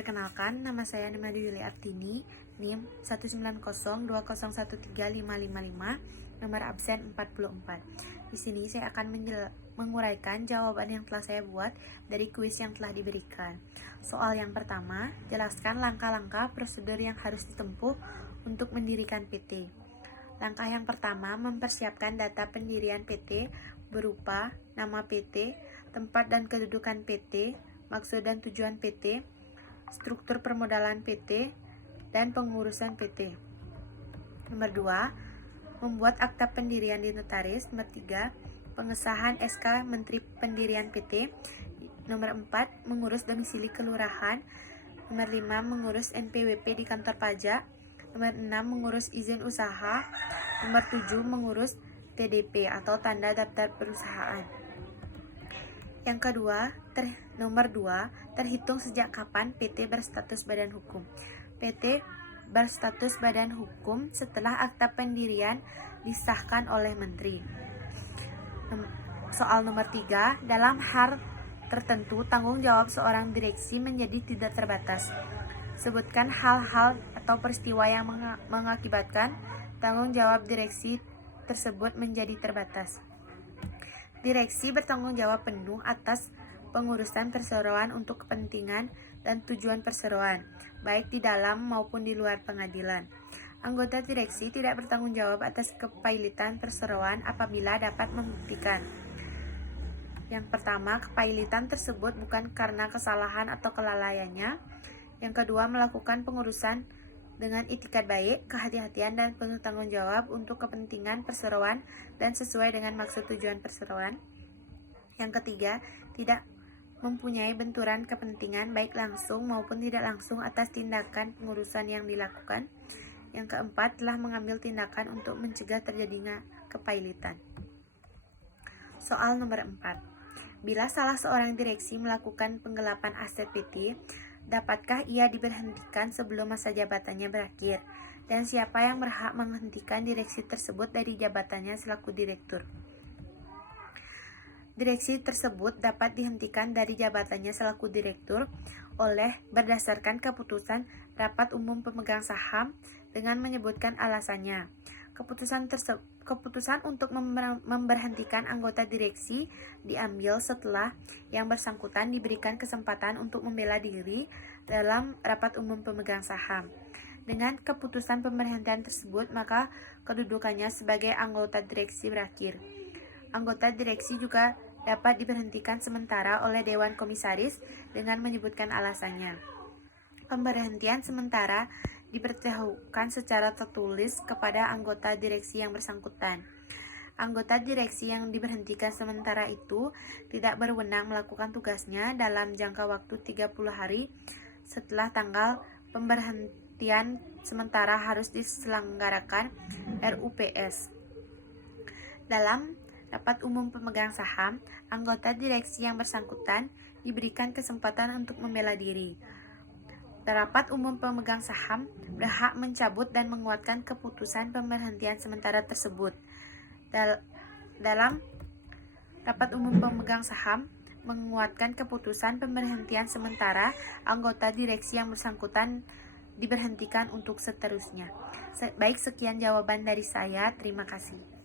Perkenalkan, nama saya Nimadi Dili Artini, NIM 19020013555, nomor absen 44. Di sini saya akan menguraikan jawaban yang telah saya buat dari kuis yang telah diberikan. Soal yang pertama, jelaskan langkah-langkah prosedur yang harus ditempuh untuk mendirikan PT. Langkah yang pertama, mempersiapkan data pendirian PT berupa nama PT, tempat dan kedudukan PT, maksud dan tujuan PT, struktur permodalan PT, dan pengurusan PT. Nomor 2, membuat akta pendirian di notaris. Nomor 3, pengesahan SK Menteri Pendirian PT. Nomor 4, mengurus domisili kelurahan. Nomor 5, mengurus NPWP di kantor pajak. Nomor 6, mengurus izin usaha. Nomor 7, mengurus TDP atau tanda daftar perusahaan. Yang kedua, nomor 2, terhitung sejak kapan PT berstatus badan hukum. PT berstatus badan hukum setelah akta pendirian disahkan oleh Menteri. Soal nomor 3, dalam hal tertentu tanggung jawab seorang direksi menjadi tidak terbatas. Sebutkan hal-hal atau peristiwa yang mengakibatkan tanggung jawab direksi tersebut menjadi terbatas. Direksi bertanggung jawab penuh atas pengurusan perseroan untuk kepentingan dan tujuan perseroan, baik di dalam maupun di luar pengadilan. Anggota direksi tidak bertanggung jawab atas kepailitan perseroan apabila dapat membuktikan. Yang pertama, kepailitan tersebut bukan karena kesalahan atau kelalaiannya. Yang kedua, melakukan pengurusan dengan itikat baik, kehati-hatian, dan penuh tanggung jawab untuk kepentingan perseroan dan sesuai dengan maksud tujuan perseroan. Yang ketiga, tidak mempunyai benturan kepentingan baik langsung maupun tidak langsung atas tindakan pengurusan yang dilakukan. Yang keempat, telah mengambil tindakan untuk mencegah terjadinya kepailitan. Soal nomor 4. Bila salah seorang direksi melakukan penggelapan aset PT, dapatkah ia diberhentikan sebelum masa jabatannya berakhir? Dan siapa yang berhak menghentikan direksi tersebut dari jabatannya selaku direktur? Direksi tersebut dapat dihentikan dari jabatannya selaku direktur oleh berdasarkan keputusan Rapat Umum Pemegang Saham dengan menyebutkan alasannya. Keputusan untuk memberhentikan anggota direksi diambil setelah yang bersangkutan diberikan kesempatan untuk membela diri dalam Rapat Umum Pemegang Saham. Dengan keputusan pemberhentian tersebut, maka kedudukannya sebagai anggota direksi berakhir. Anggota direksi juga dapat diberhentikan sementara oleh Dewan Komisaris dengan menyebutkan alasannya. Pemberhentian sementara diberitahukan secara tertulis kepada anggota direksi yang bersangkutan. Anggota direksi yang diberhentikan sementara itu tidak berwenang melakukan tugasnya dalam jangka waktu 30 hari setelah tanggal pemberhentian sementara harus diselenggarakan RUPS. Dalam Rapat Umum Pemegang Saham, anggota direksi yang bersangkutan diberikan kesempatan untuk membela diri. Rapat Umum Pemegang Saham berhak mencabut dan menguatkan keputusan pemberhentian sementara tersebut. Dalam Rapat Umum Pemegang Saham menguatkan keputusan pemberhentian sementara, anggota direksi yang bersangkutan diberhentikan untuk seterusnya. Baik, sekian jawaban dari saya. Terima kasih.